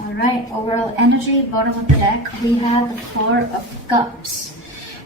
All right, overall energy, bottom of the deck, we have the Four of Cups.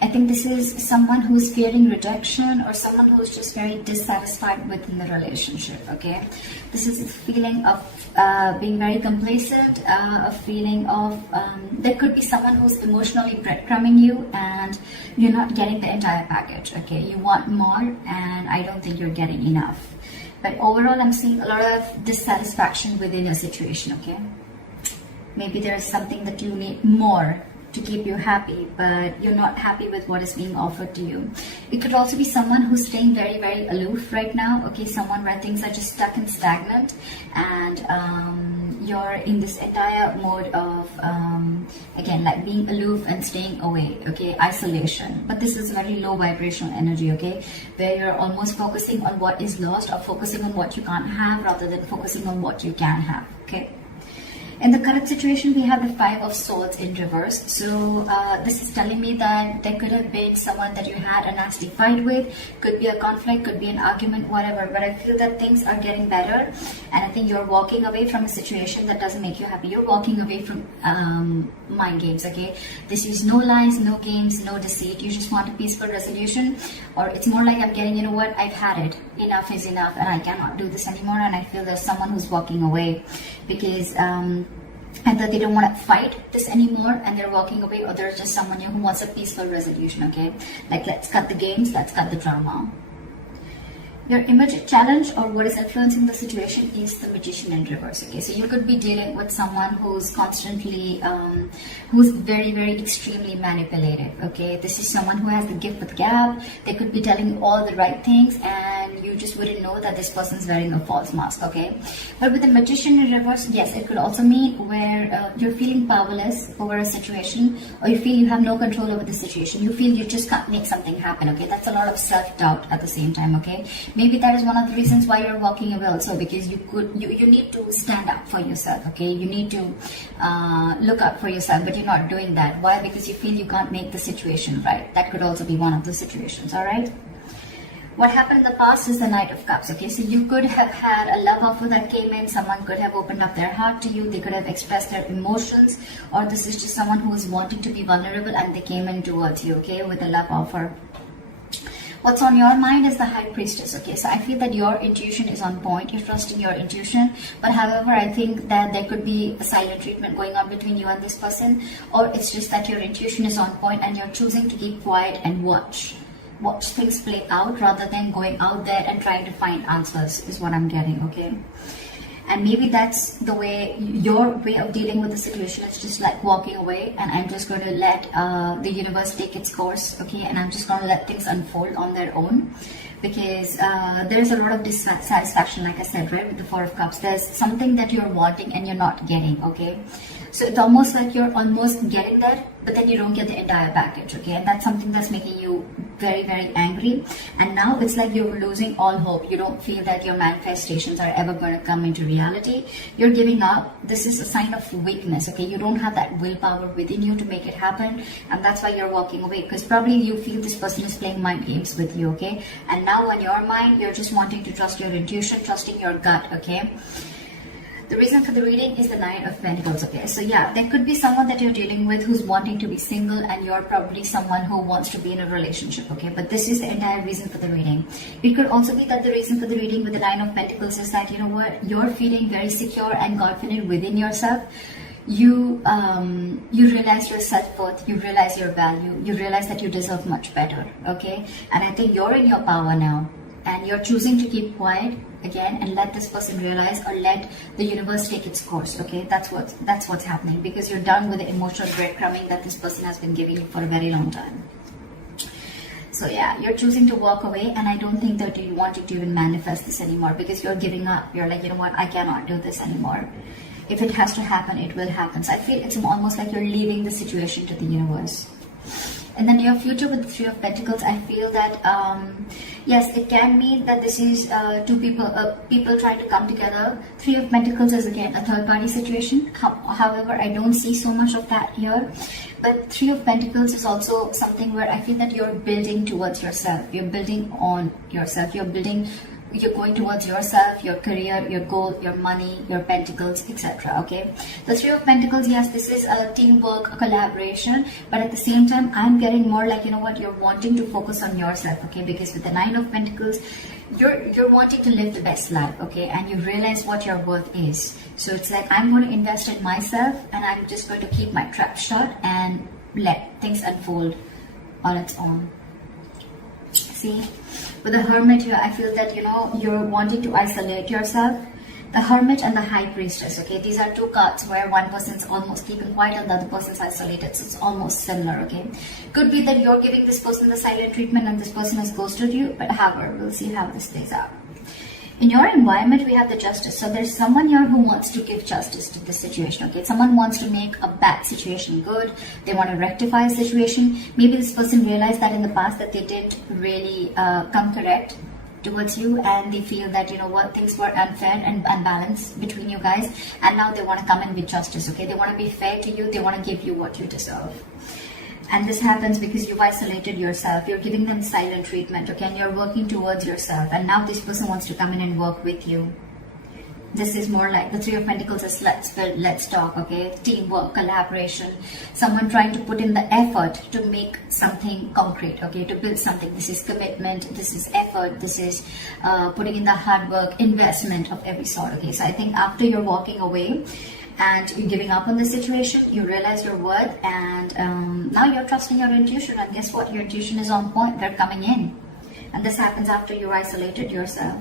I think this is someone who's fearing rejection or someone who's just very dissatisfied within the relationship, okay? This is a feeling of being very complacent, a feeling of, there could be someone who's emotionally breadcrumbing you and you're not getting the entire package, okay? You want more and I don't think you're getting enough. But overall, I'm seeing a lot of dissatisfaction within a situation, okay? Maybe there's something that you need more to keep you happy, but you're not happy with what is being offered to you. It could also be someone who's staying very, very aloof right now, okay? Someone where things are just stuck and stagnant and you're in this entire mode of, again, like being aloof and staying away, okay? Isolation. But this is very low vibrational energy, okay? Where you're almost focusing on what is lost or focusing on what you can't have rather than focusing on what you can have, okay? In the current situation, we have the Five of Swords in reverse. So this is telling me that there could have been someone that you had a nasty fight with. Could be a conflict, could be an argument, whatever. But I feel that things are getting better. And I think you're walking away from a situation that doesn't make you happy. You're walking away from mind games, okay? This is no lies, no games, no deceit. You just want a peaceful resolution. Or it's more like I'm getting, you know what, I've had it. Enough is enough and I cannot do this anymore. And I feel there's someone who's walking away because either they don't want to fight this anymore and they're walking away, or there's just someone who wants a peaceful resolution, okay? Like, let's cut the games, let's cut the drama. Your immediate challenge or what is influencing the situation is the Magician in reverse, okay? So you could be dealing with someone who's constantly, who's very, very extremely manipulative, okay? This is someone who has the gift with gab. They could be telling you all the right things and you just wouldn't know that this person's wearing a false mask, okay? But with the Magician in reverse, yes, it could also mean where you're feeling powerless over a situation, or you feel you have no control over the situation. You feel you just can't make something happen, okay? That's a lot of self-doubt at the same time, okay? Maybe that is one of the reasons why you're walking away also, because you need to stand up for yourself, okay? You need to look out for yourself, but you're not doing that. Why? Because you feel you can't make the situation right. That could also be one of the situations, all right? What happened in the past is the Knight of Cups, okay? So you could have had a love offer that came in. Someone could have opened up their heart to you. They could have expressed their emotions, or this is just someone who is wanting to be vulnerable and they came in towards you, okay, with a love offer. What's on your mind is the High Priestess, okay? So I feel that your intuition is on point. You're trusting your intuition. But however, I think that there could be a silent treatment going on between you and this person. Or it's just that your intuition is on point and you're choosing to keep quiet and watch things play out rather than going out there and trying to find answers is what I'm getting, okay? And maybe that's the way, your way of dealing with the situation is just like walking away, and I'm just going to let the universe take its course, okay? And I'm just going to let things unfold on their own, because there's a lot of dissatisfaction, like I said, right, with the Four of Cups. There's something that you're wanting and you're not getting, okay? So it's almost like you're almost getting there, but then you don't get the entire package, okay? And that's something that's making you very, very angry. And now it's like you're losing all hope. You don't feel that your manifestations are ever going to come into reality. You're giving up. This is a sign of weakness, okay? You don't have that willpower within you to make it happen. And that's why you're walking away, because probably you feel this person is playing mind games with you, okay? And now on your mind, you're just wanting to trust your intuition, trusting your gut, okay? The reason for the reading is the Nine of Pentacles, okay? So yeah, there could be someone that you're dealing with who's wanting to be single, and you're probably someone who wants to be in a relationship, okay? But this is the entire reason for the reading. It could also be that the reason for the reading with the Nine of Pentacles is that, you know what, you're feeling very secure and confident within yourself. You realize your self-worth, you realize your value, you realize that you deserve much better, okay? And I think you're in your power now, and you're choosing to keep quiet again and let this person realize, or let the universe take its course, okay? That's what's happening, because you're done with the emotional breadcrumbing that this person has been giving you for a very long time. So yeah, you're choosing to walk away, and I don't think that you wanted to even manifest this anymore, because you're giving up. You're like, you know what, I cannot do this anymore. If it has to happen, it will happen. So I feel it's almost like you're leaving the situation to the universe. And then your future with the Three of Pentacles, I feel that, yes, it can mean that this is two people trying to come together. Three of Pentacles is again a third party situation. However, I don't see so much of that here. But Three of Pentacles is also something where I feel that you're building towards yourself. You're building on yourself. You're building you're going towards yourself, your career, your goal, your money, your pentacles, etc. Okay, the Three of Pentacles, yes, this is a teamwork, a collaboration, but at the same time I'm getting more like, you know what, you're wanting to focus on yourself. Okay, because with the Nine of Pentacles, you're wanting to live the best life. Okay, and you realize what your worth is. So it's like, I'm going to invest in myself, and I'm just going to keep my trap shut and let things unfold on its own. See, with the Hermit here, I feel that, you know, you're wanting to isolate yourself. The Hermit and the High Priestess, okay, these are two cards where one person's almost keeping quiet and the other person's isolated, so it's almost similar. Okay, could be that you're giving this person the silent treatment and this person has ghosted you, but however, we'll see how this plays out. In your environment, we have the Justice. So there's someone here who wants to give justice to this situation. Okay, someone wants to make a bad situation good. They want to rectify a situation. Maybe this person realized that in the past that they didn't really come correct towards you, and they feel that, you know what, things were unfair and unbalanced between you guys, and now they want to come in with justice. Okay, they want to be fair to you. They want to give you what you deserve. And this happens because you've isolated yourself. You're giving them silent treatment, okay? And you're working towards yourself. And now this person wants to come in and work with you. This is more like the Three of Pentacles is let's build, let's talk, okay? Teamwork, collaboration. Someone trying to put in the effort to make something concrete, okay? To build something. This is commitment. This is effort. This is putting in the hard work, investment of every sort, okay? So I think after you're walking away, and you're giving up on the situation, you realize your worth, and now you're trusting your intuition, and guess what, your intuition is on point. They're coming in, and this happens after you isolated yourself.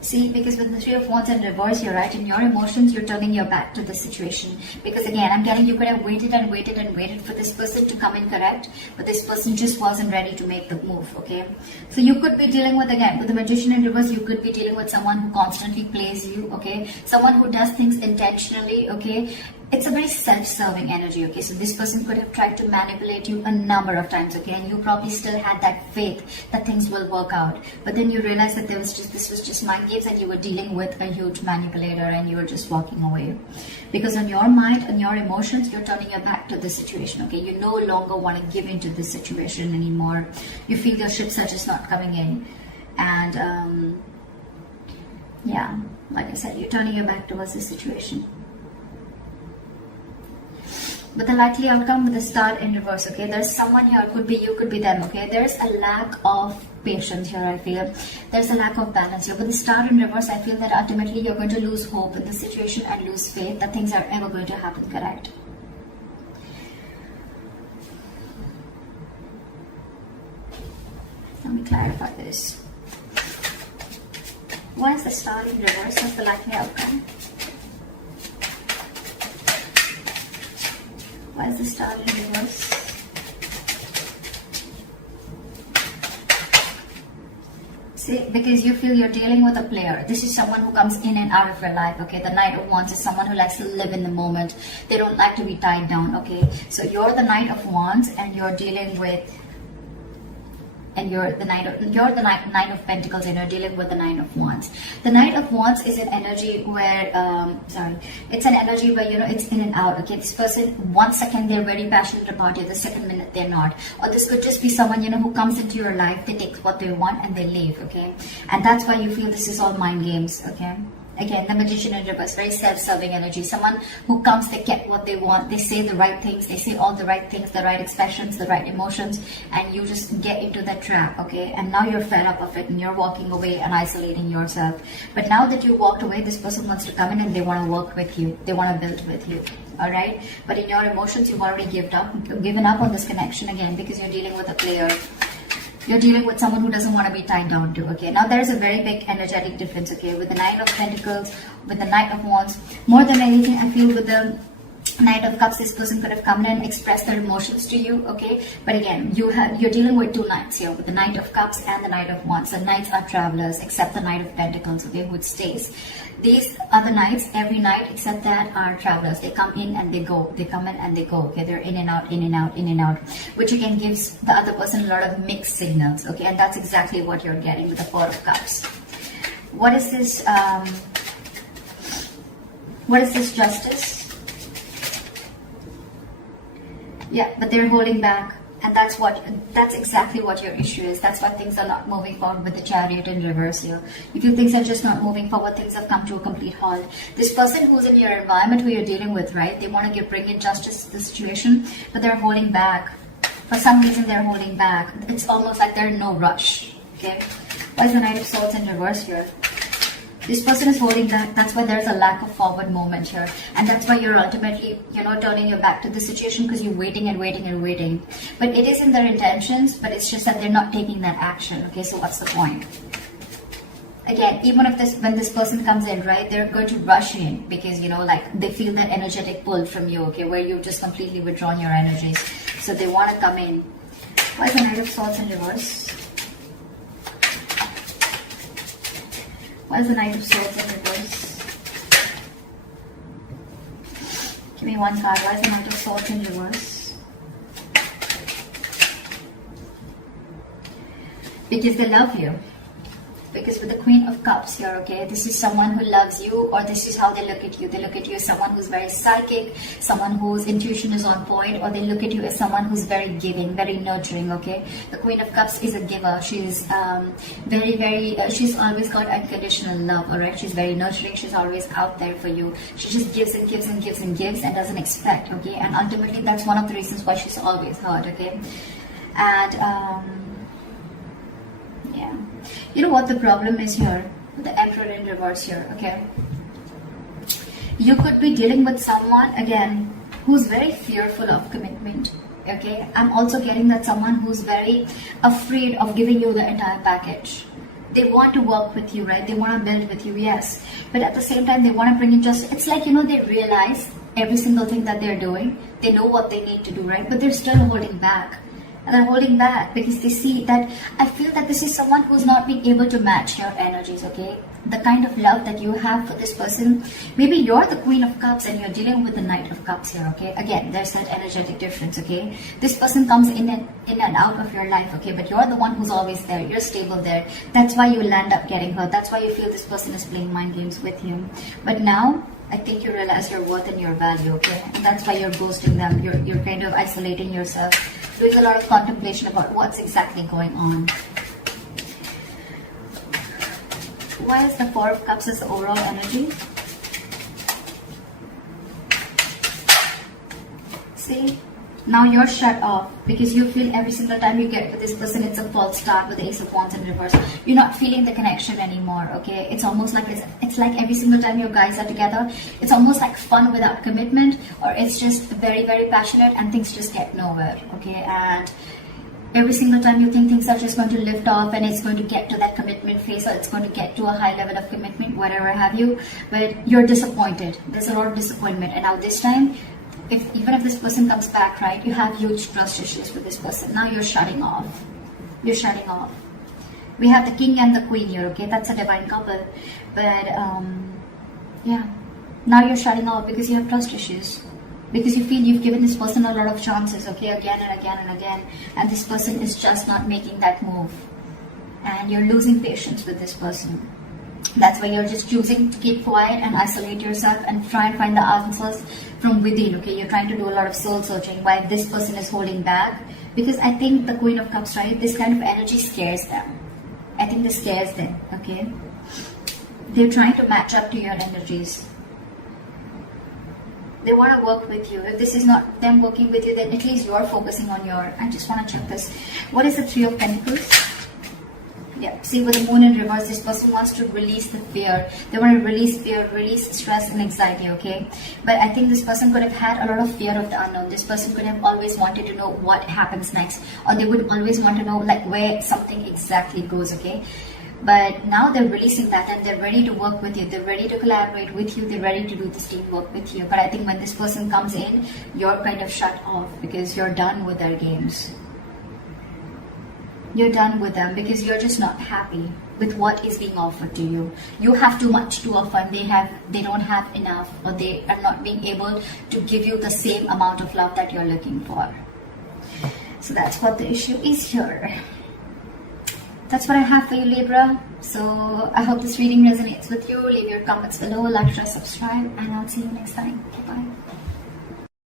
See, because with the Three of Wands in reverse, you're right, in your emotions, you're turning your back to the situation. Because again, I'm telling you, could have waited and waited and waited for this person to come in correct, but this person just wasn't ready to make the move, okay? So you could be dealing with, again, with the Magician in reverse, you could be dealing with someone who constantly plays you, okay? Someone who does things intentionally, okay? It's a very self-serving energy, okay? So this person could have tried to manipulate you a number of times, okay? And you probably still had that faith that things will work out. But then you realized that this was just mind games, and you were dealing with a huge manipulator, and you were just walking away. Because on your mind and your emotions, you're turning your back to the situation, okay? You no longer want to give into this situation anymore. You feel your ships are just not coming in. And, yeah, like I said, you're turning your back towards the situation. But the likely outcome with the Star in reverse, okay? There's someone here, could be you, could be them, okay? There's a lack of patience here, I feel. There's a lack of balance here. With the Star in reverse, I feel that ultimately you're going to lose hope in the situation and lose faith that things are ever going to happen correct. Let me clarify this. Why is the Star in reverse? That's the likely outcome. Why is the Star in reverse? See, because you feel you're dealing with a player. This is someone who comes in and out of your life, okay? The Knight of Wands is someone who likes to live in the moment. They don't like to be tied down, okay? So you're the Knight of Wands, and you're dealing with, and you're the Knight of Pentacles, and you're dealing with the Nine of Wands. The Knight of Wands is an energy where, it's an energy where, you know, it's in and out, okay? This person, 1 second they're very passionate about you, the second minute they're not. Or this could just be someone, you know, who comes into your life, they take what they want and they leave, okay? And that's why you feel this is all mind games, okay? Again, the Magician in reverse, very self-serving energy. Someone who comes, they get what they want. They say the right things. They say all the right things, the right expressions, the right emotions. And you just get into that trap, okay? And now you're fed up of it, and you're walking away and isolating yourself. But now that you walked away, this person wants to come in and they want to work with you. They want to build with you, all right? But in your emotions, you've already given up on this connection again, because you're dealing with a player. You're dealing with someone who doesn't want to be tied down to, okay? Now there's a very big energetic difference, okay? With the Nine of Pentacles, with the Knight of Wands, more than anything, I feel with the Knight of Cups, this person could have come in and expressed their emotions to you, okay? But again, you're dealing with two knights here, with the Knight of Cups and the Knight of Wands. The knights are travelers, except the Knight of Pentacles, okay, who stays. These other knights, every night except that, are travelers. They come in and they go. They come in and they go, okay? They're in and out, in and out, in and out, which again gives the other person a lot of mixed signals, okay? And that's exactly what you're getting with the Four of Cups. What is this? What is this Justice? Yeah, but they're holding back. And that's exactly what your issue is. That's why things are not moving forward with the Chariot in reverse here. You feel things are just not moving forward, things have come to a complete halt. This person who's in your environment, who you're dealing with, right, they want to bring in justice to the situation, but they're holding back. For some reason they're holding back. It's almost like they're in no rush. Okay, why is the Knight of Swords in reverse here? This person is holding back. That's why there's a lack of forward movement here. And that's why you're ultimately, turning your back to the situation, because you're waiting and waiting and waiting. But it is in their intentions, but it's just that they're not taking that action. Okay, so what's the point? Again, even if when this person comes in, right, they're going to rush in because, they feel that energetic pull from you, okay, where you've just completely withdrawn your energies. So they want to come in. Why is the Knight of Swords in reverse? Why is the Knight of Swords in reverse? Give me one card. Why is the Knight of Swords in reverse? Because they love you. Because with the Queen of Cups here, okay, this is someone who loves you, or this is how they look at you. They look at you as someone who's very psychic, someone whose intuition is on point, or they look at you as someone who's very giving, very nurturing, okay. The Queen of Cups is a giver. She's she's always got unconditional love, all right. She's very nurturing. She's always out there for you. She just gives and gives and gives and gives and doesn't expect, okay. And ultimately, that's one of the reasons why she's always hurt, okay. And yeah, you know what the problem is here? The Emperor in reverse here, okay? You could be dealing with someone, again, who's very fearful of commitment, okay? I'm also getting that someone who's very afraid of giving you the entire package. They want to work with you, right? They want to build with you, yes. But at the same time, they want to bring in just, it's like, they realize every single thing that they're doing. They know what they need to do, right? But they're still holding back. And they're holding back because they see that, I feel that this is someone who's not being able to match your energies, okay? The kind of love that you have for this person. Maybe you're the Queen of Cups and you're dealing with the Knight of Cups here, okay? Again, there's that energetic difference, okay? This person comes in and out of your life, okay? But you're the one who's always there. You're stable there. That's why you land up getting hurt. That's why you feel this person is playing mind games with you. But now, I think you realize your worth and your value, okay? And that's why you're ghosting them. You're kind of isolating yourself, doing a lot of contemplation about what's exactly going on. Why is the Four of Cups as the overall energy? See? Now you're shut off because you feel every single time you get with this person, it's a false start with the Ace of Wands in reverse. You're not feeling the connection anymore, okay? It's almost like it's like every single time you guys are together, it's almost like fun without commitment, or it's just very, very passionate and things just get nowhere, okay? And every single time you think things are just going to lift off and it's going to get to that commitment phase, or it's going to get to a high level of commitment, whatever have you, but you're disappointed. There's a lot of disappointment. And now this time, even if this person comes back, right, you have huge trust issues with this person. Now you're shutting off. You're shutting off. We have the King and the Queen here, okay? That's a divine couple. But, yeah. Now you're shutting off because you have trust issues. Because you feel you've given this person a lot of chances, okay? Again and again and again. And this person is just not making that move. And you're losing patience with this person. That's why you're just choosing to keep quiet and isolate yourself and try and find the answers from within, okay? You're trying to do a lot of soul searching while this person is holding back. Because I think the Queen of Cups, right, this kind of energy scares them. I think this scares them, okay? They're trying to match up to your energies. They want to work with you. If this is not them working with you, then at least you're focusing on your... I just want to check this. What is the Three of Pentacles? Yeah, see, with the Moon in reverse, this person wants to release the fear. They want to release fear, release stress and anxiety, okay? But I think this person could have had a lot of fear of the unknown. This person could have always wanted to know what happens next. Or they would always want to know, like, where something exactly goes, okay? But now they're releasing that and they're ready to work with you. They're ready to collaborate with you. They're ready to do this teamwork with you. But I think when this person comes in, you're kind of shut off because you're done with their games. You're done with them because you're just not happy with what is being offered to you. You have too much to offer and they don't have enough, or they are not being able to give you the same amount of love that you're looking for. So that's what the issue is here. That's what I have for you, Libra. So I hope this reading resonates with you. Leave your comments below, like, share, subscribe, and I'll see you next time. Bye-bye.